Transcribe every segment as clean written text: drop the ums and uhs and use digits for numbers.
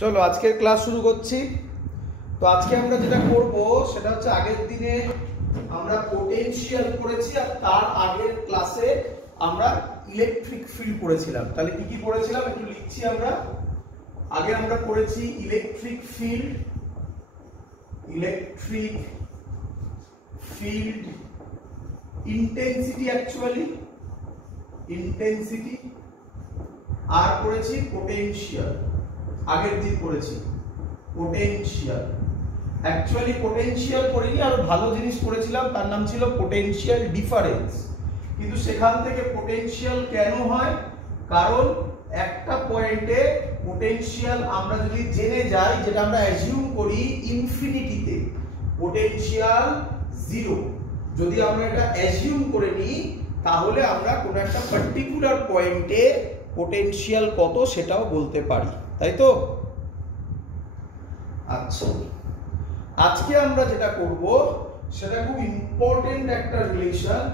চলো আজকের ক্লাস শুরু করছি। তো আজকে আমরা যেটা করব সেটা হচ্ছে আগের দিনে আমরা পোটেনশিয়াল পড়েছি আর তার আগের ক্লাসে আমরা ইলেকট্রিক ফিল্ড পড়েছিলাম। তাহলে কি কি পড়েছিলাম একটু লিখছি আমরা। আগে আমরা পড়েছি electric field, intensity, actually intensity, আর পড়েছি পোটেনশিয়াল। আগের দিন পড়েছি পোটেনশিয়াল। অ্যাকচুয়ালি পোটেনশিয়াল পড়িনি, আরো ভালো জিনিস পড়েছিলাম, তার নাম ছিল পোটেনশিয়াল ডিফারেন্স। কিন্তু সেখান থেকে পোটেনশিয়াল কেন হয়, কারণ একটা পয়েন্টে পোটেনশিয়াল আমরা যদি জেনে যাই, যেটা আমরা অ্যাজিউম করি ইনফিনিটিতে পোটেনশিয়াল জিরো, যদি আমরা এটা অ্যাজিউম করে নিই তাহলে আমরা কোনো একটা পার্টিকুলার পয়েন্টে পোটেনশিয়াল কত সেটাও বলতে পারি, তাই তো? আচ্ছা, আজকে আমরা যেটা করব সেটা খুব ইম্পর্টেন্ট একটা রিলেশন।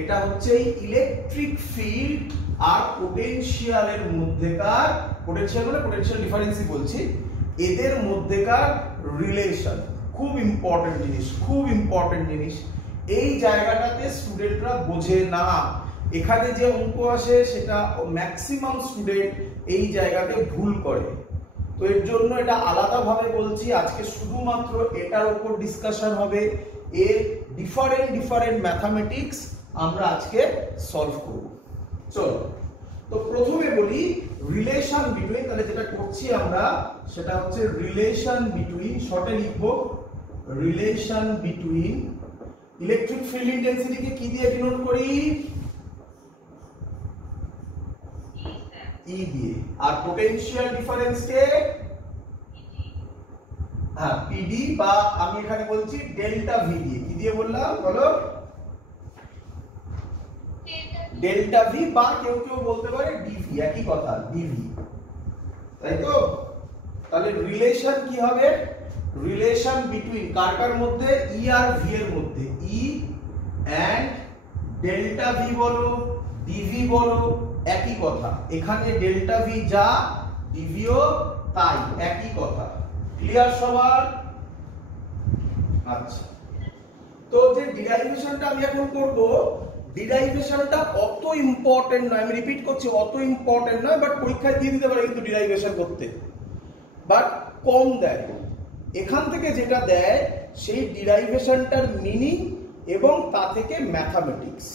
এটা হচ্ছে ইলেকট্রিক ফিল্ড আর পোটেনশিয়ালের মধ্যেকার, পোটেনশিয়াল মানে পোটেনশিয়াল ডিফারেন্সই বলছি, এদের মধ্যেকার রিলেশন। খুব ইম্পর্টেন্ট জিনিস, খুব ইম্পর্টেন্ট জিনিস। এই জায়গাটাতে স্টুডেন্টরা বোঝে না। এখানে যে অঙ্ক আসে সেটা ম্যাক্সিমাম স্টুডেন্ট এই জায়গাতে ভুল করে। তো এর জন্য এটা আলাদাভাবে বলছি, আজকে শুধুমাত্র এটার উপর ডিসকাশন হবে। এর ডিফারেন্ট ম্যাথামেটিক্স আমরা আজকে সলভ করব। চলো, তো প্রথমে বলি রিলেশন বিটুইন। তাহলে যেটা করছি আমরা সেটা হচ্ছে রিলেশন বিটুইন, শর্টে লিখবো রিলেশন বিটুইন ইলেকট্রিক ফিল্ড ইন্টেন্সিটিকে কি দিয়ে ডিনোট করি? ই দিয়ে। আর পোটেনশিয়াল ডিফারেন্সকে পিডি, বা আমি এখানে বলছি ডেল্টা ভি দিয়ে। কি দিয়ে বললাম বলো? ডেল্টা ভি, বা কেউ কেউ বলতে পারে ডিভি, একই কথা, ডিভি, তাই তো? তাহলে রিলেশন কি হবে? রিলেশন বিটুইন কার কার মধ্যে? ই আর ভি এর মধ্যে। ই এন্ড ডেল্টা ভি বলো, ডিভি বলো, একই কথা। এখানে ডেল্টা ভি যা, ডিভিও তাই, একই কথা। ক্লিয়ার সবার? আচ্ছা, তো যে ডিরাইভেশনটা আমি এখন করব, ডিরাইভেশনটা অত ইম্পর্টেন্ট নয়, আমি রিপিট করছি, অত ইম্পর্টেন্ট নয়, বাট পরীক্ষায় দিয়ে দিতে পারে কিন্তু ডিরাইভেশন করতে, বাট কম দেয়। এখান থেকে যেটা দেয় সেই ডিরাইভেশনটার মিনিং এবং তা থেকে ম্যাথামেটিক্স।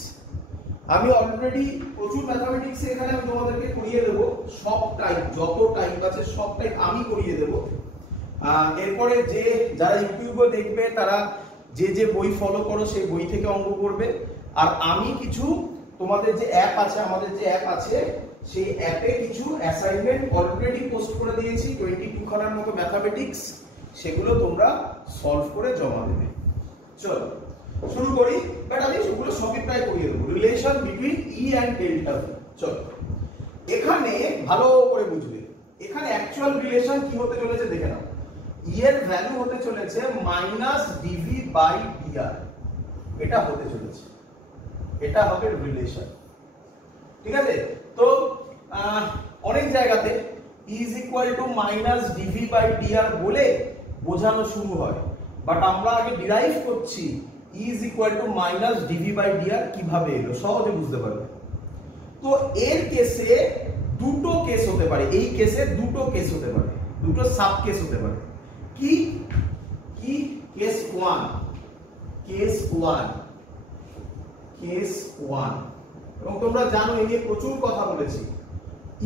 আমি অলরেডি প্রচুর ম্যাথামেটিক্স এখানে আমি তোমাদেরকে করিয়ে দেবো, সব টাইপ, যত টাইপ আছে সব টাইপ আমি করিয়ে দেবো। এরপরে যে যারা ইউটিউবে দেখবে তারা যে যে বই ফলো করো সেই বই থেকে অঙ্ক করবে। আর আমি কিছু তোমাদের যে অ্যাপ আছে, আমাদের যে অ্যাপ আছে সেই অ্যাপে কিছু অ্যাসাইনমেন্ট অলরেডি পোস্ট করে দিয়েছি, 22 খানার মতো ম্যাথামেটিক্স, সেগুলো তোমরা সলভ করে জমা দেবে। চলো শুরু করি, বাট আমি সেগুলো সবই প্রায় করিয়ে দেবো। Relation between E and delta V. চলো, এখানে ভালো করে বুঝবে, এখানে অ্যাকচুয়াল রিলেশন কি হতে চলেছে দেখে নাও। ই এর ভ্যালু হতে চলেছে মাইনাস ডিভি বাই ডিআর, এটা হতে চলেছে, এটা হবে রিলেশন। ঠিক আছে? তো অনেক জায়গাতে is equal to minus dv by dr বলে বোঝানো শুরু হয়, বাট আমরা আগে ডিরাইভ করছি is equal to minus dv by dr. কিভাবে এলো সহজে বুঝতে পারবে। তো এর কেসে দুটো কেস হতে পারে, এই কেসে দুটো কেস হতে পারে, দুটো সাব কেস হতে পারে। কি কি? Case 1, case 1, case 1। এবং তোমরা জানো এই নিয়ে প্রচুর কথা বলেছি।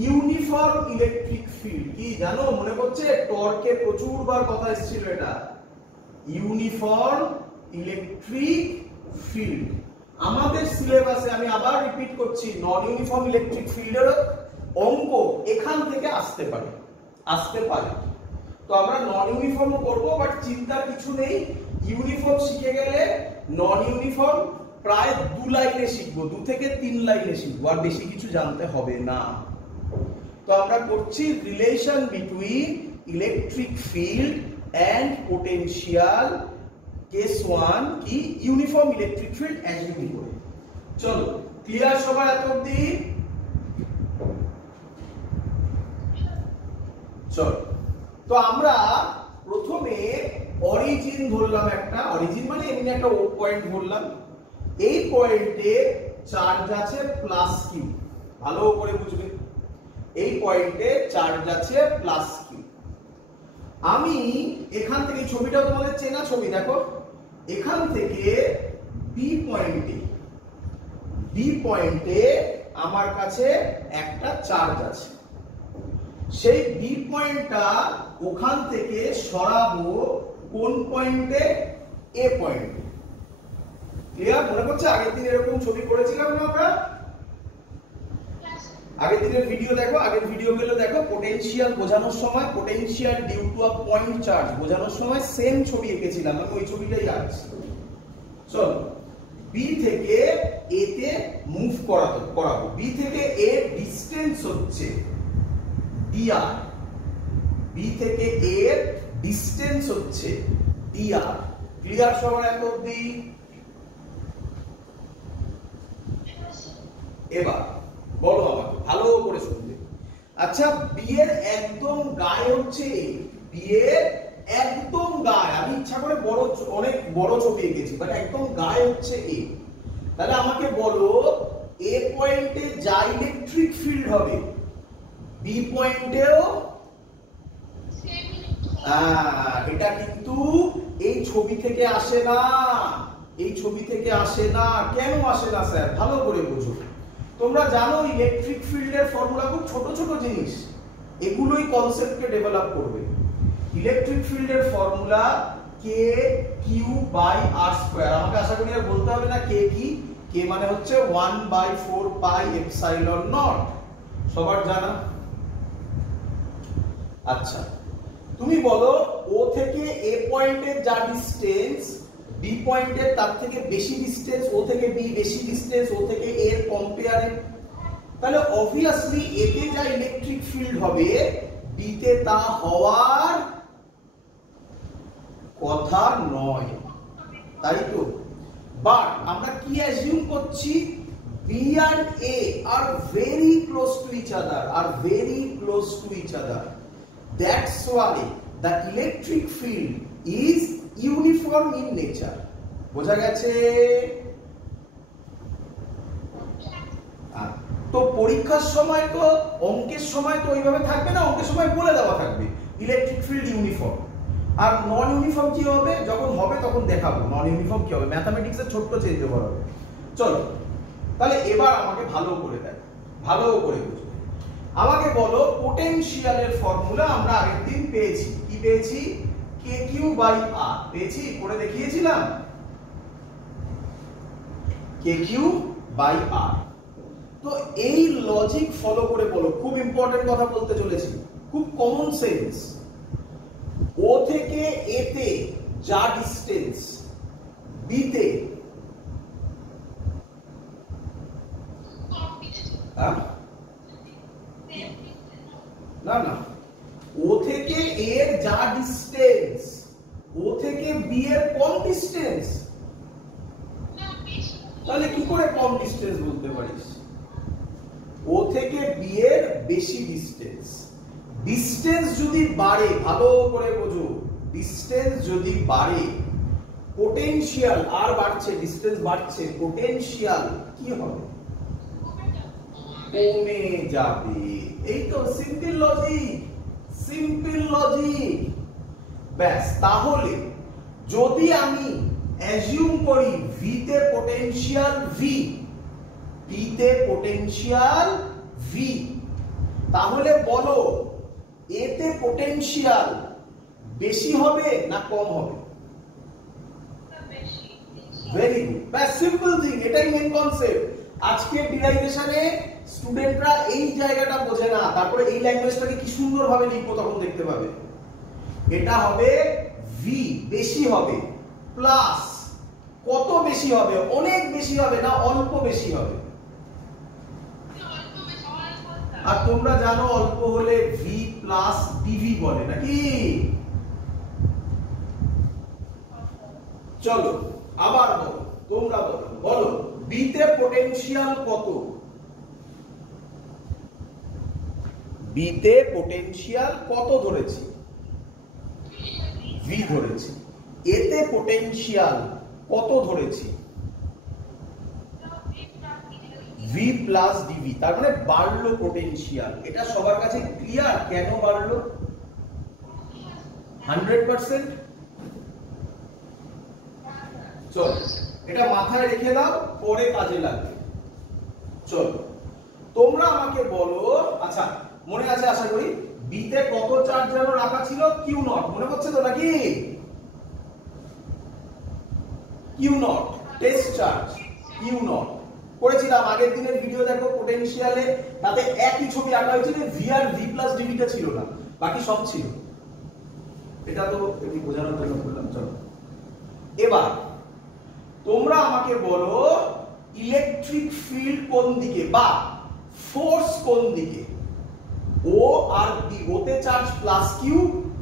ইউনিফর্ম ইলেকট্রিক ফিল্ড কি জানো? মনে করছে টর্কে প্রচুর বার কথা এসেছিল এটা। ইউনিফর্ম ইলেকট্রিক ফিল্ড আমাদের সিলেবাসে, আমি আবার রিপিট করছি, নন ইউনিফর্ম ইলেকট্রিক ফিল্ডের অঙ্ক এখান থেকে আসতে পারে, আসতে পারে। তো আমরা নন ইউনিফর্ম করব, বাট চিন্তার কিছু নেই। ইউনিফর্ম শিখে গেলে নন ইউনিফর্ম প্রায় 2 লাইনে শিখবো, 2 থেকে 3 লাইনে শিখবো, আর বেশি কিছু জানতে হবে না। তো আমরা করছি relation between electric field and potential, case 1 কি? ইউনিফর্ম ইলেকট্রিক ফিল্ড অ্যাজিউম করে। চলো, ক্লিয়ার সবাই এত অবধি? চলো, তো আমরা প্রথমে অরিজিন ধরলাম, একটা অরিজিন মানে এমনি একটা ও পয়েন্ট ধরলাম। এই পয়েন্টে চার্জ আছে প্লাস কিউ, ভালো করে বুঝবে, এই পয়েন্টে চার্জ আছে প্লাস কিউ। আমি এখান থেকে, ছবিটা তোমাদের চেনা ছবি, দেখো এখান থেকে বি পয়েন্টে আমার কাছে একটা চার্জ আছে, সেই বি পয়েন্টটা ওখান থেকে সরাবো কোন পয়েন্টে? এ পয়েন্টে। ক্লিয়ার? মনে করছে আগের দিন এরকম ছবি করেছিলাম না আমরা? আগের দিনের ভিডিও দেখো, আগের ভিডিওগুলো দেখো, পোটেনশিয়াল বোঝানোর সময়, potential due to a point charge বোঝানোর সময় সেম ছবি এঁকেছিলাম, আমি ওই ছবিটাই আঁকছি। চলো বি থেকে এ তে মুভ করাবো। বি থেকে এ ডিসটেন্স হচ্ছে dr, বি থেকে এর ডিসটেন্স হচ্ছে dr। ক্লিয়ার সবার এত অবধি? এবার বলো আমাকে, ভালো করে শুনবে। আচ্ছা, বি এর একদম গায়ে হচ্ছে এ, বি এর একদম গায়ে, আমি ইচ্ছা করে অনেক বড় ছবি এঁকেছি, বাট একদম গায়ে হচ্ছে এ। তাহলে আমাকে বলো এ পয়েন্টে যা ইলেকট্রিক ফিল্ড হবে বি পয়েন্টেও এটা কিন্তু এই ছবি থেকে আসে না, এই ছবি থেকে আসে না। কেন আসে না স্যার? ভালো করে বুঝো। তোমরা জানো ইলেকট্রিক ফিল্ডের ফর্মুলা খুব ছোট ছোট জিনিস, এগুলোই কনসেপ্টকে ডেভেলপ করবে। ইলেকট্রিক ফিল্ডের formula k q by r square. আমাকে আশা করি আর বলতে হবে না কে কি। কে মানে হচ্ছে 1/4 পাই এপসাইলন নট, সবার জানা। আচ্ছা, তুমি বলো ও থেকে এ পয়েন্টের যা ডিসটেন্স বি পয়েন্টের তার থেকে বেশি ডিসটেন্স, ও থেকে বি বেশি ডিসটেন্স, ও থেকে এ এর কম্পেয়ারে, তাহলে অবভিয়াসলি এতে যা ইলেকট্রিক ফিল্ড হবে বি তে তা হওয়ার কথা নয়, তাই তো? বাট আমরা কি অ্যাজিউম করছি? B and A are very close to each other, That's why the electric field is uniform in nature. বোঝা গেছে? তো পরীক্ষার সময় তো, অঙ্কের সময় তো ওইভাবে থাকবে না, অঙ্কের সময় বলে দেওয়া থাকবে ইলেকট্রিক ফিল্ড ইউনিফর্ম। আর নন ইউনিফর্ম কি হবে? যখন হবে তখন দেখাবো নন ইউনিফর্ম কি হবে, ম্যাথমেটিক্সের ছোট্ট চেঞ্জ হবে। চলো তাহলে এবার আমাকে ভালো করে দেখো, ভালো করে বুঝো। আমাকে বলো পোটেনশিয়ালের ফর্মুলা আমরা আগের দিন পেয়েছি, কি পেয়েছি? কে কিউ বাই আর পেয়েছি, করে দেখিয়েছিলাম কে কিউ বাই আর। তো এই লজিক ফলো করে বলো, খুব ইম্পর্টেন্ট কথা বলতে চলেছি, খুব কমন সেন্স। ও থেকে এ তে যা ডিসটেন্স বি তে, না না, ও থেকে এর যা ডিসটেন্স ও থেকে বি এর কম ডিসটেন্স, তাহলে কি করে কম ডিসটেন্স বলতে পারিস? ও থেকে বি এর বেশি ডিসটেন্স। ডিসটেন্স যদি বাড়ে, ভালো করে বোঝো, ডিসটেন্স যদি বাড়ে পোটেনশিয়াল আর বাড়ছে, ডিসটেন্স বাড়ছে, পোটেনশিয়াল কি হবে? কমে যাবে। এই তো সিম্পল লজিক, সিম্পল লজিক। ব্যাস, তাহলে যদি আমি অ্যাজিউম করি ভি তে পোটেনশিয়াল ভি, পি তে পোটেনশিয়াল ভি, তাহলে বলো এ তে পোটেনশিয়াল বেশি হবে না কম হবে? ভেরি গুড, ব্যাস সিম্পল থিং, এটাই মেইন কনসেপ্ট। আজকে ডিরাইভেশনে স্টুডেন্টরা এই জায়গাটা বোঝে না, তারপরে এই ল্যাঙ্গুয়েজটাকে কি সুন্দরভাবে লিখবো তখন দেখতে পাবে। এটা হবে ভি বেশি হবে প্লাস, কত বেশি হবে? অনেক বেশি হবে না অল্প বেশি হবে? আর তোমরা জানো অল্প হলে ভি প্লাস ডিভি বলে নাকি? চলো আবার বলো, তোমরা বলো, বলো বি তে পোটেনশিয়াল কত? বি তে পোটেনশিয়াল কত ধরেছি? ভি ধরেছি, এতে পোটেনশিয়াল কত ধরেছি, ভি প্লাস ডিভি, তার মানে বাড়লো পোটেনশিয়াল। এটা সবার কাছে ক্লিয়ার কেন বাড়লো? 100%। চল এটা মাথায় রেখে দাও, পরে কাজে লাগবে। চলো তোমরা আমাকে বলো, আচ্ছা মনে আছে আশা করি, বিতে কত চার্জ যেন রাখা ছিল, কিউ নট, মনে পড়ছে তো নাকি? Q naught test charge, q naught করেছিলাম আগের দিনের ভিডিও দেখো, পোটেনশিয়ালে তাতে একই ছবি আঁকা হয়েছিল, ভি আর ভি প্লাস ডিভিটা ছিল না, বাকি সব ছিল। এটা তো একটু বোঝানোর জন্য বললাম। চলো এবার তোমরা আমাকে বলো ইলেকট্রিক ফিল্ড কোন দিকে বা ফোর্স কোন দিকে? ও আর বি, ওতে চার্জ প্লাস কিউ,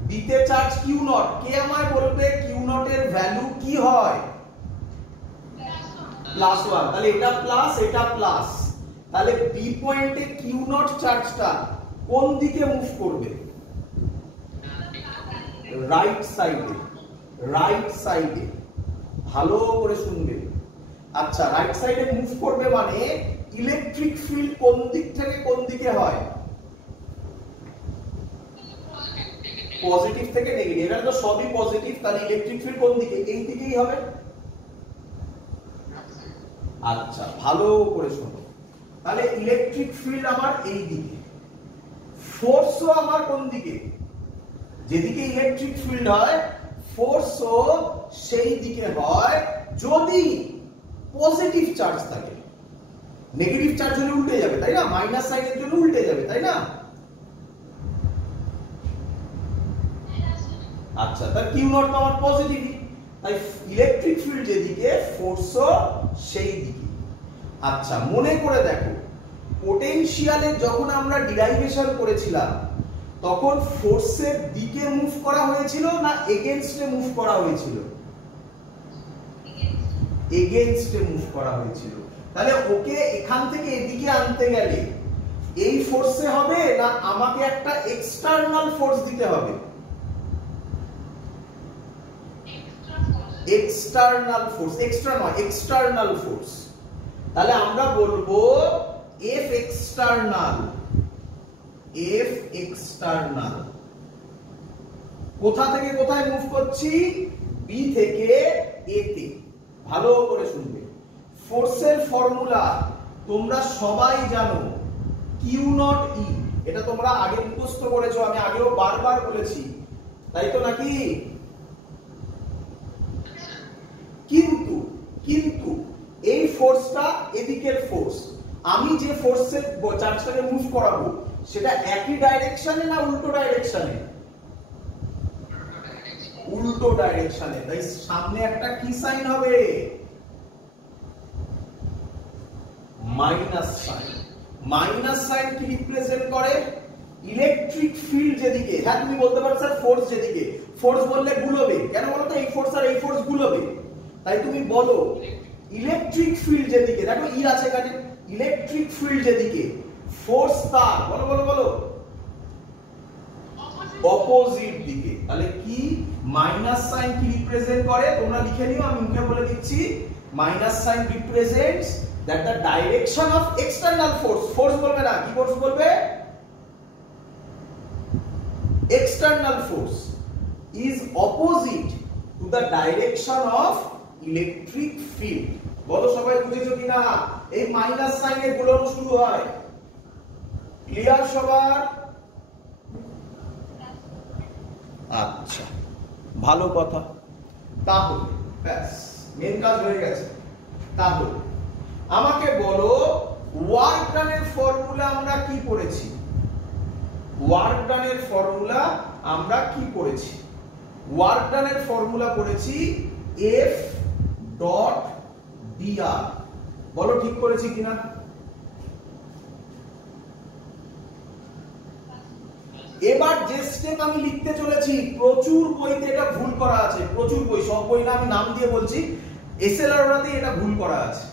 বিতে চার্জ কিউ নট। কে আমায় বলবে কিউ নট এর ভ্যালু কি হয়? প্লাস 1। তাহলে এটা প্লাস, এটা প্লাস, তাহলে বি পয়েন্টে কিউ নট চার্জটা কোন দিকে মুভ করবে? রাইট সাইডে, রাইট সাইডে। ভালো করে শুনবে। আচ্ছা রাইট সাইডে মুভ করবে মানে ইলেকট্রিক ফিল্ড কোন দিক থেকে কোন দিকে হয়? পজিটিভ থেকে নেগেটিভ। এটা তো সবই পজিটিভ, তাহলে ইলেকট্রিক ফিল্ড কোন দিকে? এই দিকেই হবে। আচ্ছা ভালো করে শোনো, তাহলে ইলেকট্রিক ফিল্ড আমার এই দিকে, ফোর্সও আমার কোন দিকে? যেদিকে ইলেকট্রিক ফিল্ড হয় ফোর্সও সেই দিকে হয় যদি পজিটিভ চার্জ থাকে। নেগেটিভ চার্জ হলে উল্টে যাবে, তাই না? মাইনাস সাইনের জন্য উল্টে যাবে, তাই না? আচ্ছা তার কিউ নট তো আমার পজিটিভ, তাই ইলেকট্রিক ফিল্ড যেদিকে ফোর্সও সেই দিকে। আচ্ছা মনে করে দেখো, পোটেনশিয়ালের যখন আমরা ডিরাইভেশন করেছিলাম তখন ফোর্সের দিকে মুভ করা হয়েছিল না এগেইনস্টে মুভ করা হয়েছিল? এগেইনস্টে মুভ করা হয়েছিল। তাহলে ওকে এখান থেকে এদিকে আনতে গেলে এই ফোর্সে হবে না আমাকে একটা এক্সটার্নাল ফোর্স দিতে হবে? এক্সটার্নাল ফোর্স, এক্সট্রা নয়, এক্সটার্নাল ফোর্স। তাহলে আমরা বলবো এফ এক্সটার্নাল, এফ এক্সটার্নাল। কোথা থেকে কোথায় মুভ করছি? বি থেকে এ তে। ভালো করে শুনবে, ফোর্সের ফর্মুলা তোমরা সবাই জানো, কিউ নট ই। এটা তোমরা আগে মুখস্থ করেছো, আমি আগেও বারবার বলেছি, তাই তো নাকি? কিন্তু কিন্তু এই ফোর্সটা এদিকের ফোর্স, আমি যে ফোর্সের চার্জটাকে মুভ করাবো সেটা একই ডাইরেকশনে না উল্টো ডাইরেকশনে? উল্টো ডাইরেকশনে। তাই সামনে একটা কি সাইন হবে? Minus sine. মাইনাস সাইন কি রিপ্রেজেন্ট করে? ইলেকট্রিক ফিল্ড যেদিকে। হ্যাঁ তুমি বলতে পারো স্যার ফোর্স যেদিকে, ফোর্স বললে গুলোবে কেন বলো তো? এই ফোর্স আর এই ফোর্স গুলোবে, তাই তুমি বলো ইলেকট্রিক ফিল্ড যেদিকে, দেখো ই আছে এখানে, ইলেকট্রিক ফিল্ড যেদিকে ফোর্স তার, বলো বলো বলো, অপোজিট দিকে। তাহলে কি মাইনাস সাইন কি রিপ্রেজেন্ট করে? তোমরা লিখে নিও, আমি মুখে বলে দিচ্ছি। Minus sine represents that the direction of external force, force বলবে না, কি ফোর্স বলবে? External force is opposite to the direction of electric field. বলো সবাই বুঝেছো কিনা? এই মাইনাস সাইনে গুলোনো শুরু হয়। ক্লিয়ার সবার? আচ্ছা ভালো কথা। তাহলে ব্যাস মেন কাজ হয়ে গেছে। তাহলে আমাকে বলো ওয়ার্ক ডানের ফর্মুলা আমরা কি পড়েছি? ওয়ার্ক ডানের ফর্মুলা আমরা কি পড়েছি? ওয়ার্ক ডানের ফর্মুলা পড়েছি এফ ডট ডিআর। বলো ঠিক করেছি কিনা? এবার যে স্টেপ আমি লিখতে চলেছি, প্রচুর বইতে এটা ভুল করা আছে, প্রচুর বই, সব বই না, আমি নাম দিয়ে বলছি, এসএলআরওতে এটা ভুল করা আছে।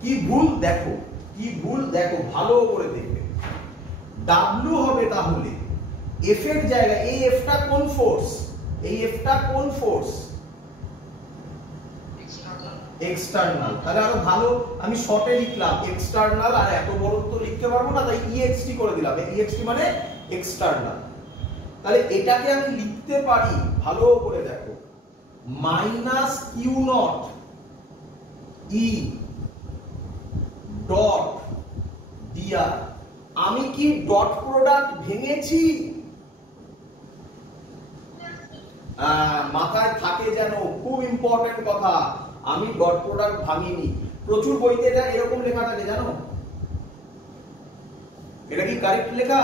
কি ভুল দেখো, কি ভুল দেখো, ভালো করে দেখবে। ডাব্লিউ হবে তাহলে এফ এর জায়গায়, এই এফটা কোন ফোর্স? এই এফটা কোন ফোর্স? এক্সটার্নাল। তাহলে আরো ভালো আমি শর্টে লিখলাম এক্সটার্নাল, আর এত বড় তো লিখতে পারবো না, তাই ইএক্সটি করে দিলাম। ইএক্সটি মানে এক্সটার্নাল। তাহলে এটাকে আমি লিখতে পারি, ভালো করে দেখো, minus q naught E dot dr. আমি কি ডট প্রোডাক্ট ভেঙেছি? মাথায় থাকে যেন, খুব ইম্পর্টেন্ট কথা, আমি ডট প্রোডাক্ট ভাঙিনি। প্রচুর বইতে এটা এরকম লেখা থাকে জানো, এটা কি কারেক্ট লেখা?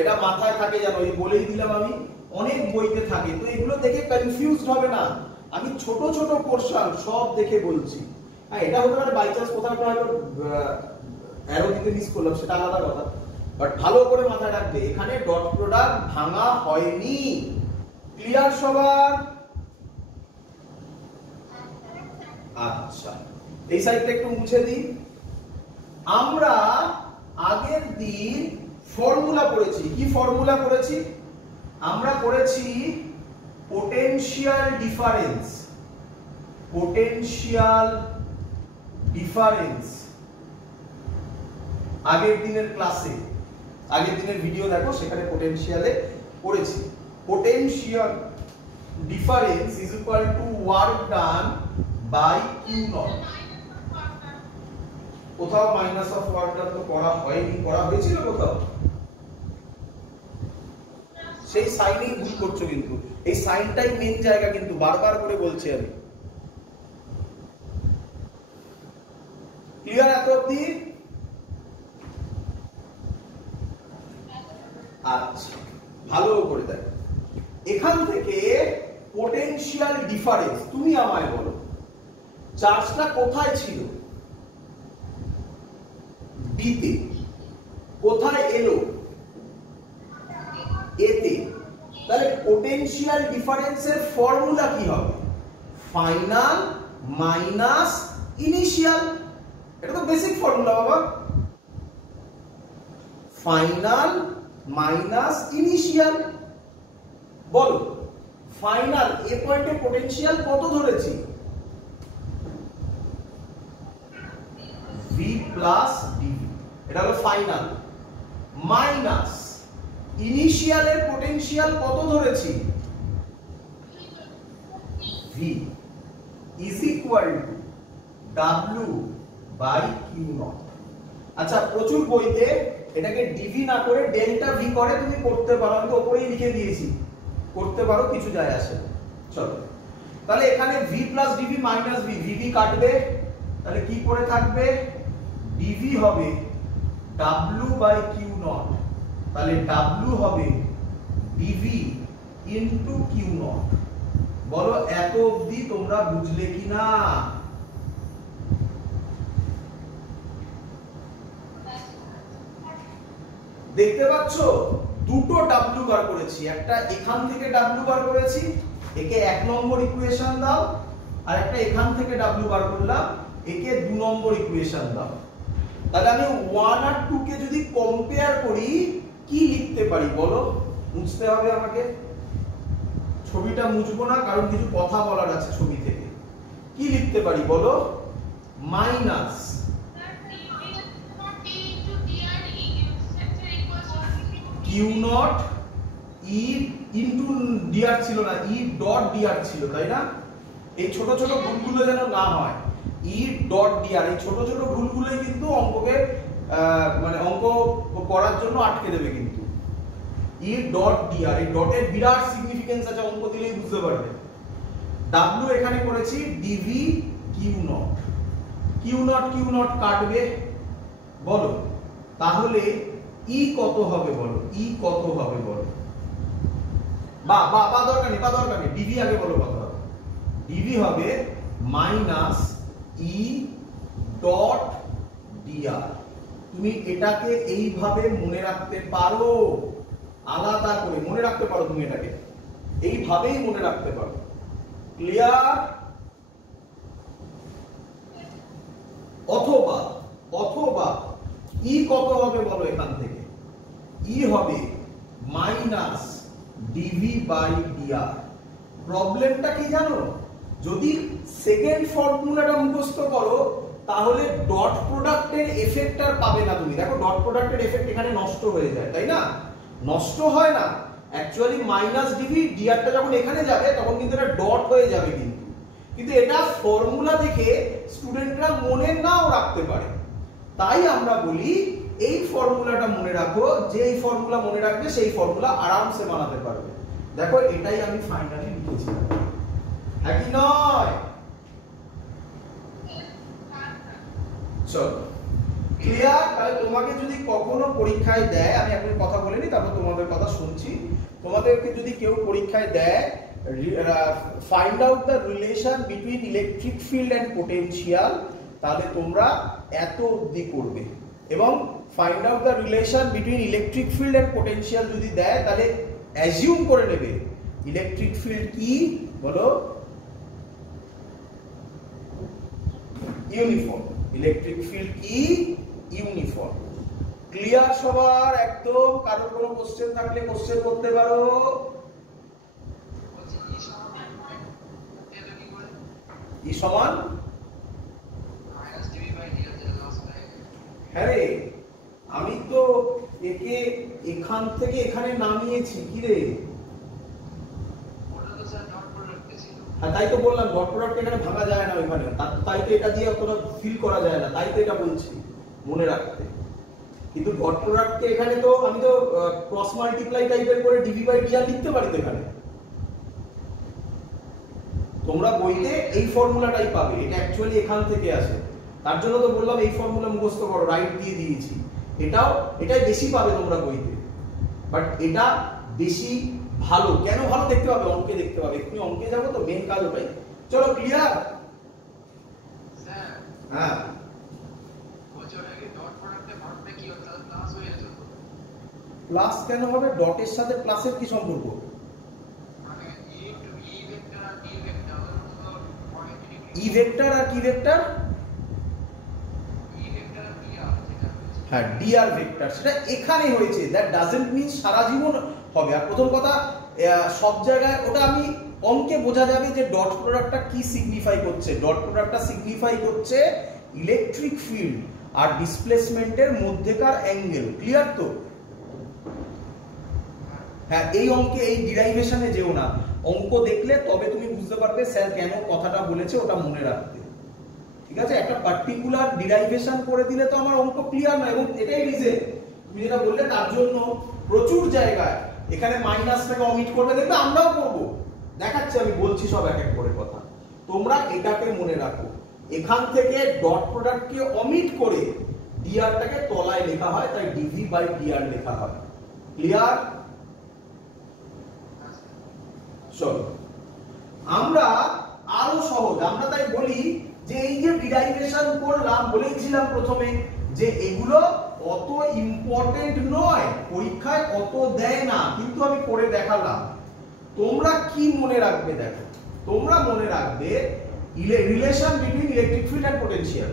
এটা মাথায় থাকে জানো, এই বলেই দিলাম আমি, অনেক বইতে থাকে। তো এগুলো দেখে কনফিউজড হবে না, আমি ছোট ছোট পোরশন সব দেখে বলছি। হ্যাঁ, এটা হতে পারে বাই চান্স কোথাও হয়তো অ্যারো দিতে মিস করলাম, সেটা আলাদা কথা, বাট ভালো করে মাথায় রাখবে এখানে ডট প্রোডাক্ট ভাঙা হয়নি। ক্লিয়ার সবার? আচ্ছা, এই সাইডটা একটু মুছে দিই। আমরা আগের দিন ফর্মুলা পড়েছি। কি ফর্মুলা পড়েছি? আমরা পড়েছি পোটেনশিয়াল ডিফারেন্স। পোটেনশিয়াল ডিফারেন্স আগের দিনের ক্লাসে, আগের দিনের ভিডিও দেখো, সেখানে পোটেনশিয়ালে পড়েছি। Potential difference is equal to work done by q naught. কোথাও মাইনাস অফ ওয়ার্ক ডান তো করা হয়নি, করা হয়েছিল কোথাও? সেই সাইনেই ভুল করছো, কিন্তু এই সাইনটাই মেইন জায়গা, কিন্তু বারবার করে বলছি আমি। ক্লিয়ার এত অবধি? আচ্ছা, ভালো করে দেখো, এখান থেকে পোটেনশিয়াল ডিফারেন্স তুমি আমায় বলো, চার্জটা কোথায় ছিল? বি তে। কোথায় এলো? এ তে। তাহলে পোটেনশিয়াল ডিফারেন্সের ফর্মুলা কি হবে? Final minus initial. এটা তো বেসিক ফর্মুলা বাবা। Final minus initial. বলো, ফাইনাল এ পয়েন্টে পোটেনশিয়াল কত ধরেছি? ভি প্লাস ডিভি, এটা হলো ফাইনাল। মাইনাস ইনিশিয়ালের পোটেনশিয়াল কত ধরেছি? V is equal to W by q naught. আচ্ছা, প্রচুর বইতে এটাকে ডিভি না করে ডেল্টা ভি করে, তুমি করতে পারো, আমি তো উপরেই লিখে দিয়েছি, করতে পারো, কিছু যায় আসে না। চলো, তাহলে এখানে V plus dv minus V, V V কাটবে, তাহলে কি পড়ে থাকবে? ডিভি হবে ডাব্লিউ বাই কিউ নট। তাহলে ডাব্লিউ হবে ডিভি ইনটু কিউ নট। বলো এত অবধি তোমরা বুঝলে কিনা? দেখতে পাচ্ছ দুটো ডাব্লিউ বার করেছি, একটা এখান থেকে ডাব্লিউ বার করেছি, একে 1 নম্বর ইকুয়েশন দাও, আর একটা এখান থেকে ডাব্লিউ বার করলাম, একে 2 নম্বর ইকুয়েশন দাও। তাহলে আমি 1 আর 2 কে যদি কম্পেয়ার করি কি লিখতে পারি বলো? বুঝতে হবে আমাকে, ছবিটা মুছবো না কারণ কিছু কথা বলার আছে ছবি থেকে। কি লিখতে পারি বলো? Minus q naught E into dr ছিল না, ই ডট ডিআর ছিল, তাই না? এই ছোট ছোট ভুলগুলো যেন না হয়, ই ডট ডিআর, এই ছোট ছোট ভুলগুলোই কিন্তু অঙ্ককে মানে অঙ্ক করার জন্য আটকে দেবে। কিন্তু ই ডট ডিআর, এই ডটের বিরাট সিগনিফিকেন্স আছে, অঙ্ক দিলেই বুঝতে পারবে। ডাব্লিউ এখানে করেছি dv q naught, q naught কাটবে, বলো তাহলে ই কত হবে বলো? ই কত হবে বলো? বা বা বা দরকার নেই, ডিভি আগে বলো কত হবে? ডিভি হবে মাইনাস ই ডট ডিআর। তুমি এটাকে এইভাবে মনে রাখতে পারো, আলাদা করে মনে রাখতে পারো, তুমি এটাকে এইভাবেই মনে রাখতে পারো। ক্লিয়ার? অথবা অথবা ই কত হবে বলো? এখান থেকে ই হবে মাইনাস ডিভি বাই ডিআর। প্রবলেমটা কি জানো, যদি সেকেন্ড ফর্মুলাটা মুখস্থ করো তাহলে ডট প্রোডাক্টের এফেক্ট আর পাবে না তুমি। দেখো ডট প্রোডাক্টের এফেক্ট এখানে নষ্ট হয়ে যায়, তাই না? নষ্ট হয় না, অ্যাকচুয়ালি মাইনাস ডিভি ডিআরটা যখন এখানে যাবে তখন কিন্তু এটা ডট হয়ে যাবে, কিন্তু এটা ফর্মুলা দেখে স্টুডেন্টরা মনে নাও রাখতে পারে। তাই আমরা বলি এই ফর্মুলাটা মনে রাখো, যে এই ফর্মুলা মনে রাখবে সেই ফর্মুলা আরামসে বানাতে পারবে। দেখো এটাই আমি ফাইনালি লিখেছি, হ্যাঁ কি নয়? চলো ক্লিয়ার? তাহলে তোমাকে যদি কখনো পরীক্ষায় দেয়, আমি এখন কথা বলিনি তারপর তোমাদের কথা শুনছি, তোমাদেরকে যদি কেউ পরীক্ষায় দেয় find out the relation between electric field and potential, তাহলে তোমরা এত অবধি করবে। এবং find out the relation between electric field and potential যদি দেয় তাহলে অ্যাজিউম করে নেবে ইলেকট্রিক ফিল্ড কি বলো, ইউনিফর্ম। ইলেকট্রিক ফিল্ড কি? ইউনিফর্ম। ক্লিয়ার সবার একদম? কারোর কোনো কোশ্চেন থাকলে কোশ্চেন করতে পারো। ই সমান হ্যাঁ রে, আমি তো একে এখান থেকে এখানে নামিয়েছি কি রে? হ্যাঁ তাই তো বললাম ডট প্রোডাক্ট এখানে ভাঙা যায় না ওইখানে, তাই তো এটা দিয়ে অতটা ফিল করা যায় না, তাই তো এটা বলছি মনে রাখতে। কিন্তু ডট প্রোডাক্টকে এখানে তো আমি তো ক্রস মাল্টিপ্লাই টাইপের করে ডিভি বাই ডিআর লিখতে পারি তো এখানে। তোমরা বইতে এই ফর্মুলাটাই পাবে, এটা অ্যাকচুয়ালি এখান থেকে আসে, তার জন্য তো বললাম এই ফর্মুলা মুখস্থ করো, রাইট দিয়ে দিয়েছি। এটাই বেশি পাবে তোমরা বইতে, বাট এটা বেশি ভালো। কেন ভালো দেখতে পাবে? অঙ্কে দেখতে পাবে। তুমি অঙ্কে যাবো তো, মেন কাজ ওটাই। চলো ক্লিয়ার? হ্যাঁ প্লাস কেন হবে? ডটের সাথে প্লাসের কি সম্পর্ক? ই ভেক্টর আর কি ভেক্টর? হ্যাঁ ডিআর ভেক্টর, সেটা এখানে হয়েছে, দ্যাট ডাজন্ট মিন সারা জীবন হবে। আর প্রথম কথা সব জায়গায় ওটা আমি অঙ্কে বোঝা যাবে যে ডট প্রোডাক্টটা কি সিগনিফাই করছে। ডট প্রোডাক্টটা সিগনিফাই করছে ইলেকট্রিক ফিল্ড আর ডিসপ্লেসমেন্টের মধ্যেকার অ্যাঙ্গেল। ক্লিয়ার তো? হ্যাঁ এই অঙ্কে এই ডিরাইভেশনে যেও না, অঙ্ক দেখলে তবে তুমি বুঝতে পারবে স্যার কেন কথাটা বলেছে, ওটা মনে রাখতে। ঠিক আছে? একটা পার্টিকুলার ডিরাইভেশন করে দিলে তো আমার অঙ্ক ক্লিয়ার নয়, এবং এটাই রিজন তুমি যেটা বললে, তার জন্য প্রচুর জায়গায় এখানে মাইনাসটাকে অমিট করবে, দেখবে আমরাও করবো, দেখাচ্ছি আমি বলছি সব এক এক করে কথা। তোমরা এটাকে মনে রাখো, এখান থেকে ডট প্রোডাক্টকে অমিট করে ডিআরটাকে তলায় লেখা হয়, তাই ডিভি বাই ডিআর লেখা হয়। ক্লিয়ার? চলো আমরা আরো সহজ, আমরা তাই বলি যে এই যে ডিরাইভেশন করলাম, বলেছিলাম প্রথমে যে এগুলো অত ইম্পর্টেন্ট নয়, পরীক্ষায় অত দেয় না, কিন্তু আমি করে দেখালাম। তোমরা কি মনে রাখবে? দেখো তোমরা মনে রাখবে relation between electric field and potential,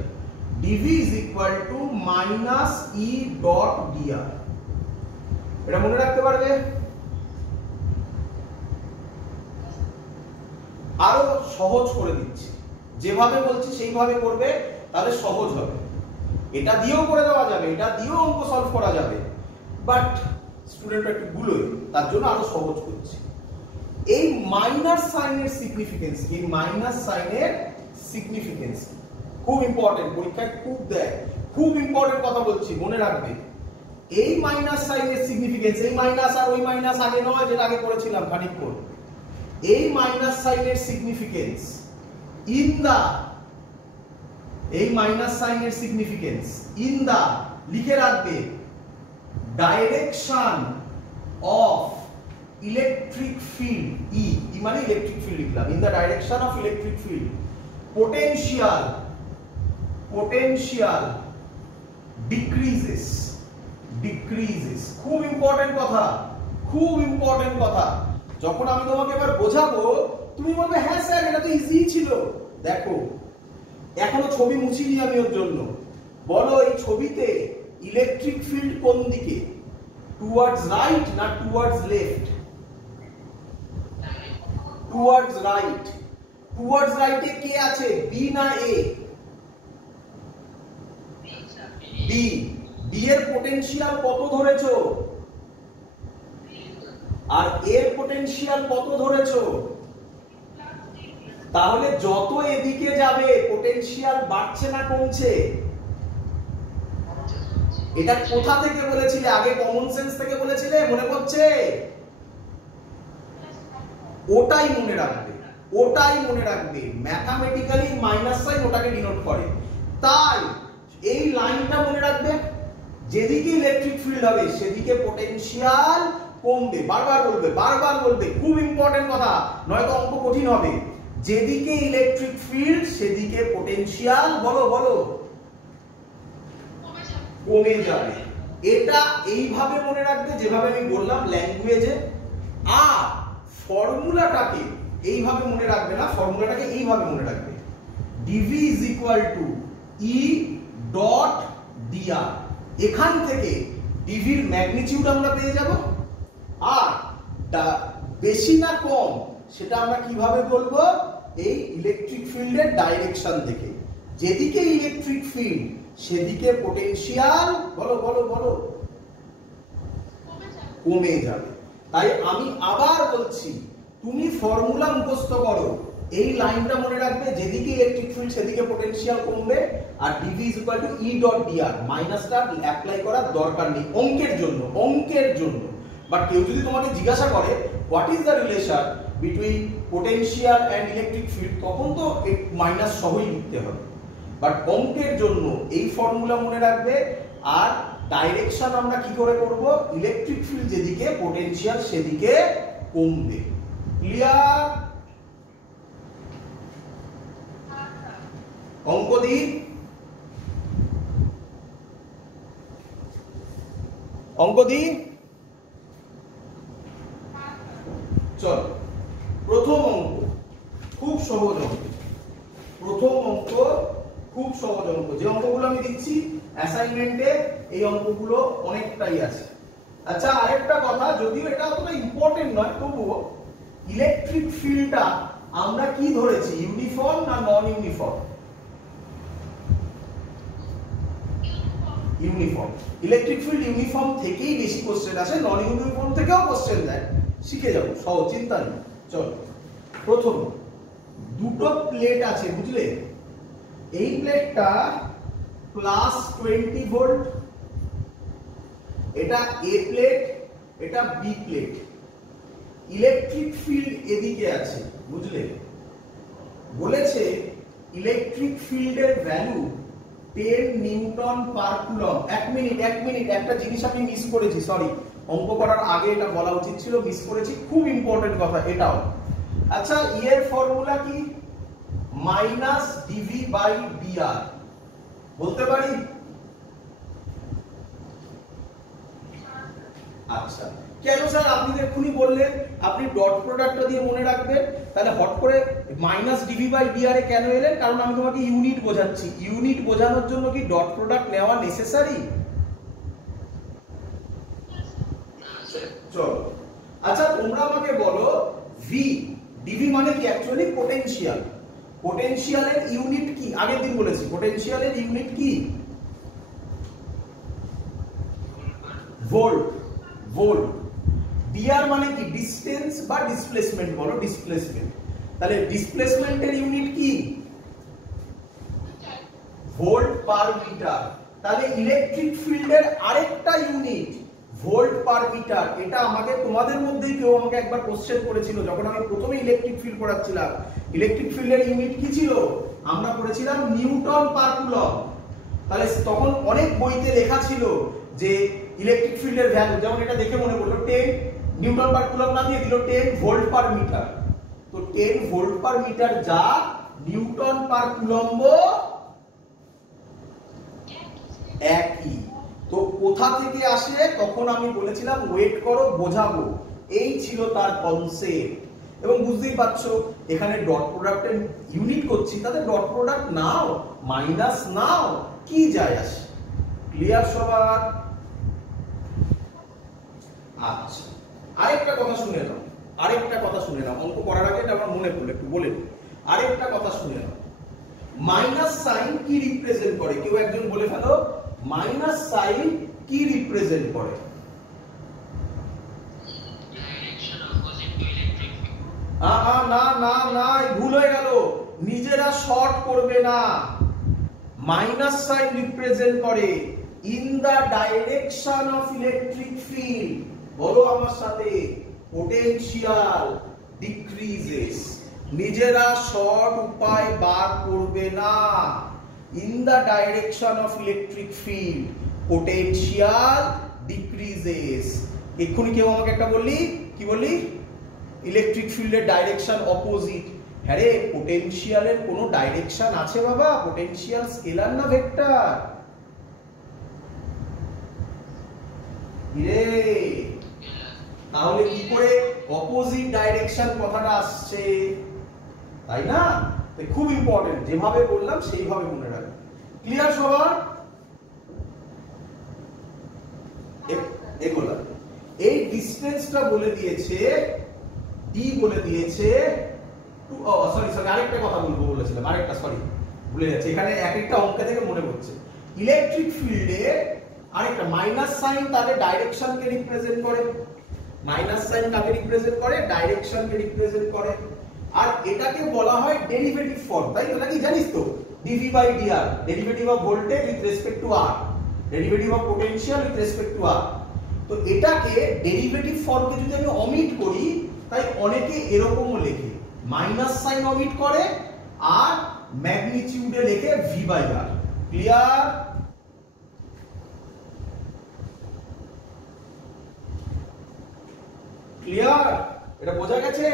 dv is equal to minus E dot dr. এটা মনে রাখতে পারবে? আরো সহজ করে দিচ্ছি, যেভাবে বলছি সেইভাবে করবে, তাহলে সহজ হবে। এটা দিয়েও করে দেওয়া যাবে, এটা দিয়েও অঙ্ক সলভ করা যাবে, বাট স্টুডেন্ট একটু গুলোয়, তার জন্য আরো সহজ করছি। এই মাইনাস সাইনের সিগনিফিকেন্স কি? মাইনাস সাইনের সিগনিফিকেন্স খুব ইম্পর্টেন্ট, পরীক্ষায় খুব দেয়, খুব ইম্পর্টেন্ট কথা বলছি, মনে রাখবে। এই মাইনাস সাইনের সিগনিফিকেন্স, এই মাইনাস আর ওই মাইনাস আগে নয়, যেটা আগে করেছিলাম খানিকক্ষণ। এই মাইনাস সাইনের সিগনিফিকেন্স ইন দা, এই মাইনাস সাইনের সিগনিফিকেন্স ইন দা, লিখে রাখবে, direction of electric field, E মানে ইলেকট্রিক ফিল্ড লিখলাম, in the direction of electric field, potential decreases, খুব ইম্পর্টেন্ট কথা, খুব ইম্পর্টেন্ট কথা। যখন আমি তোমাকে এবার বোঝাবো তুমি বলবে হ্যাঁ স্যার এটা তো ইজি ছিল। দেখো এখনো ছবি মুছিনি আমি ওর জন্য। বলো এই ছবিতে ইলেকট্রিক ফিল্ড কোন দিকে? টুয়ার্ডস রাইট না towards left? Towards right. Towards রাইটে কে আছে, বি না এ? বি। বি এর পোটেনশিয়াল কত ধরেছো? আর এর পোটেনশিয়াল কত ধরেছো? তাহলে যত এদিকে যাবে পোটেনশিয়াল বাড়ছে না কমছে? এটা কোথা থেকে বলেছিলে? আগে কমন সেন্স থেকে বলেছিলে, মনে পড়ছে? ওটাই মনে রাখবে, ওটাই মনে রাখবে। ম্যাথামেটিক্যালি মাইনাস সাইন ওটাকে ডিনোট করে। তাই এই লাইনটা মনে রাখবে, যেদিকে ইলেকট্রিক ফিল্ড হবে সেদিকে পোটেনশিয়াল কমবে। বারবার বলবে, বারবার বলবে, খুব ইম্পর্টেন্ট কথা, নয়তো অঙ্ক কঠিন হবে। যেদিকে ইলেকট্রিক ফিল্ড সেদিকে পোটেনশিয়াল বলো বলো কমে যাবে। এটা এইভাবে মনে রাখবে যেভাবে আমি বললাম ল্যাঙ্গুয়েজে। আর ফর্মুলাটাকে এইভাবে মনে রাখবে না, ফর্মুলাটাকে এইভাবে মনে রাখবে, dv is equal to e dot dr। এখান থেকে dv এর ম্যাগনিটিউড আমরা পেয়ে যাব, আর বেশি না কম সেটা আমরা কিভাবে বলবো, এই ইলেকট্রিক ফিল্ডের ডাইরেকশন দেখে। যেদিকে ইলেকট্রিক ফিল্ড সেদিকে পোটেনশিয়াল বলো বলো বলো কমে যাবে। তাই আমি আবার বলছি, তুমি ফর্মুলা মুখস্থ করো, এই লাইনটা মনে রাখবে, যেদিকে ইলেকট্রিক ফিল্ড সেদিকে পোটেনশিয়াল কমবে, আর dv is equal to e dot dr। মাইনাসটা অ্যাপ্লাই করার দরকার নেই অঙ্কের জন্য, অঙ্কের জন্য। বাট কেউ যদি তোমাকে জিজ্ঞাসা করে what is the relation between potential and electric field, তখন তো মাইনাস সহই লিখতে হবে। বাট অঙ্কের জন্য এই ফর্মুলা মনে রাখবে। আর ডাইরেকশন আমরা কি করে করব, ইলেকট্রিক ফিল্ড যেদিকে পোটেনশিয়াল সেদিকে কমবে। ক্লিয়ার? অঙ্ক দি, অঙ্ক দি। চল, প্রথম অঙ্ক খুব সহজ অঙ্ক। প্রথম অঙ্ক খুব সহজ অঙ্ক। যে অঙ্কগুলো আমি দিচ্ছি অ্যাসাইনমেন্টে, এই অঙ্কগুলো অনেকটাই আছে। আচ্ছা, আরেকটা কথা, যদিও এটা অতটা ইম্পর্টেন্ট নয়, তবুও ইলেকট্রিক ফিল্ডটা আমরা কি ধরেছি, ইউনিফর্ম না non uniform? Uniform. Electric field uniform থেকেই বেশি কোশ্চেন আসে, নন ইউনিফর্ম থেকেও কোশ্চেন দেয়। শিখে যাবো, সহজ, চিন্তা নেই। চলো, প্রথম দুটো প্লেট আছে, বুঝলে? এই প্লেটটা প্লাস 20 ভোল্ট, এটা এ প্লেট, এটা বি প্লেট। ইলেকট্রিক ফিল্ড এদিকে আছে, বুঝলে? বলেছে ইলেকট্রিক ফিল্ডের ভ্যালু 10 নিউটন পার কুলম। এক মিনিট, একটা জিনিস আমি মিস করেছি, সরি, অঙ্ক করার আগে এটা বলা উচিত ছিল, মিস করেছি, খুব ইম্পর্টেন্ট কথা এটাও। আচ্ছা, এর ফর্মুলা কি? মাইনাস ডিভি বাই ডিআর বলতে পারি? আচ্ছা, কেন স্যার? আপনি এক্ষুনি বললেন আপনি ডট প্রোডাক্টটা দিয়ে মনে রাখবেন, তাহলে হট করে মাইনাস ডিভি বাই ডিআর এ কেন এলেন? কারণ আমি তোমাকে ইউনিট বোঝাচ্ছি। ইউনিট বোঝানোর জন্য কি ডট প্রোডাক্ট নেওয়া নেসেসারি? চলো, আচ্ছা, তোমরা আমাকে বলো, ভি ডিভি মানে কি? Actually potential. পোটেনশিয়ালের ইউনিট কি? আগের দিন বলেছি, পোটেনশিয়ালের ইউনিট কি? ভোল্ট। ভোল্ট। ডিআর মানে কি? ডিসটেন্স বা ডিসপ্লেসমেন্ট, বলো ডিসপ্লেসমেন্ট। তাহলে ডিসপ্লেসমেন্টের ইউনিট কি? Volt per metre. তাহলে ইলেকট্রিক ফিল্ডের আরেকটা ইউনিট ভোল্ট পার মিটার। এটা আমাকে তোমাদের মধ্যেই কেউ আমাকে একবার কোশ্চেন করেছিল, যখন আমি প্রথমে ইলেকট্রিক ফিল্ড পড়াচ্ছিলাম। ইলেকট্রিক ফিল্ডের ইউনিট কি ছিল? আমরা পড়েছিলাম নিউটন পার কুলম। তাহলে তখন অনেক বইতে লেখা ছিল যে ইলেকট্রিক ফিল্ডের ভ্যালু, যেমন এটা দেখে মনে পড়লো, 10 নিউটন পার কুলম না দিয়ে দিল 10 ভোল্ট পার মিটার। তো 10 ভোল্ট পার মিটার যা নিউটন পার কুলম্ব একই। তো কোথা থেকে আসে? তখন আমি বলেছিলাম ওয়েট করো, বোঝাবো। এই ছিল তার কনসেপ্ট। এবং বুঝতেই পারছো এখানে ডট প্রোডাক্টের ইউনিট করছি, তাতে ডট প্রোডাক্ট নাও মাইনাস নাও কি যায় আসে। ক্লিয়ার সবার? আচ্ছা, আরেকটা কথা শুনে নাও, অঙ্ক করার আগে এটা আমার মনে পড়লো, একটু বলে দিই। আরেকটা কথা শুনে নাও, মাইনাস সাইন কি রিপ্রেজেন্ট করে? কেউ একজন বলে ফেলো, মাইনাস সাইন কি রিপ্রেজেন্ট করে? না না না, ভুল হয়ে গেল, নিজেরা শর্ট করবে না। মাইনাস সাইন রিপ্রেজেন্ট করে in the direction of electric field. বলো আমার সাথে, পোটেনশিয়াল ডিক্রিজেস। নিজেরা শর্ট উপায় বার করবে না। In the direction of electric field potential decreases. এক্ষুনি কেউ আমাকে একটা বললি, কি বললি? ইলেকট্রিক ফিল্ডের ডাইরেকশন অপোজিট। হ্যাঁ রে, পোটেনশিয়ালের কোনো ডাইরেকশন আছে বাবা? পোটেনশিয়াল স্কেলার না ভেক্টর? রে, তাহলে কি করে অপোজিট ডাইরেকশন কথাটা আসছে? তাই না? খুব ইম্পর্টেন্ট, যেভাবে বললাম সেইভাবে মনে রাখবে। ক্লিয়ার সবার? এগুলা এই ডিসটেন্সটা বলে দিয়েছে, ডি বলে দিয়েছে, সরি আরেকটা কথা বলেছিলাম, ভুলে যাচ্ছে, এখানে এক একটা অঙ্ক থেকে মনে পড়ছে। ইলেকট্রিক ফিল্ডে আরেকটা মাইনাস সাইন তাদের ডাইরেকশনকে রিপ্রেজেন্ট করে। মাইনাস সাইন কাকে রিপ্রেজেন্ট করে? ডাইরেকশনকে রিপ্রেজেন্ট করে। আর এটাকে বলা হয় ডেরিভেটিভ ফর্ম, তাই তো? নাকি জানিস তো? DV by DR, derivative of voltage with respect to R, derivative of potential with respect to R. তো এটাকে ডেরিভেটিভ ফর্মকে যদি আমি অমিট করি, তাই অনেকে এরকমও লেখে, মাইনাস সাইন অমিট করে আর ম্যাগনিটিউডে লেখে V by r. Clear? Clear? এটা বোঝা গেছে?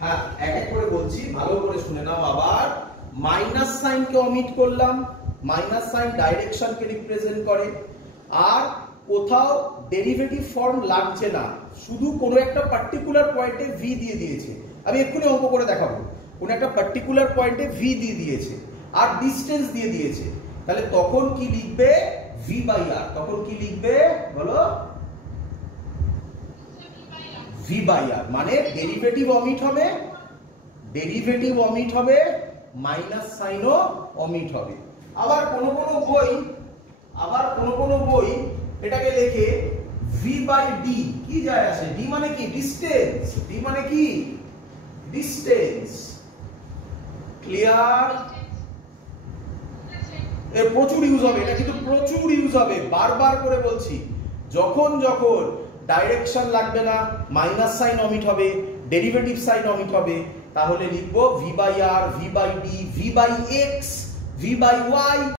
হ্যাঁ, এক এক করে বলছি, ভালো করে শুনে নাও। আবার মাইনাস সাইনকে অমিট করলাম, মাইনাস সাইন ডাইরেকশনকে রিপ্রেজেন্ট করে। আর কোথাও ডেরিভেটিভ ফর্ম লাগছে না, শুধু কোনো একটা পার্টিকুলার পয়েন্টে ভি দিয়ে দিয়েছে। আমি এক্ষুনি অঙ্ক করে দেখাবো। কোনো একটা পার্টিকুলার পয়েন্টে ভি দিয়ে দিয়েছে আর ডিসটেন্স দিয়ে দিয়েছে, তাহলে তখন কি লিখবে? ভি বাই আর। তখন কি লিখবে বলো? ভি বাই আর। মানে ডেরিভেটিভ অমিট হবে, মাইনাস সাইনও অমিট হবে। আবার কোনো কোনো বই এটাকে লেখে ভি বাই ডি। কি যায় আসে? ডি মানে কি? ডিসটেন্স। ডি মানে কি? ডিসটেন্স। ক্লিয়ার? এর প্রচুর ইউজ হবে, এটা কিন্তু প্রচুর ইউজ হবে, বারবার করে বলছি। যখন ডাইরেকশন লাগবে না, মাইনাস সাইন অমিট হবে, ডেরিভেটিভ সাইন অমিট হবে, তাহলে লিখবো V by r, V by d, V by x, V by Y.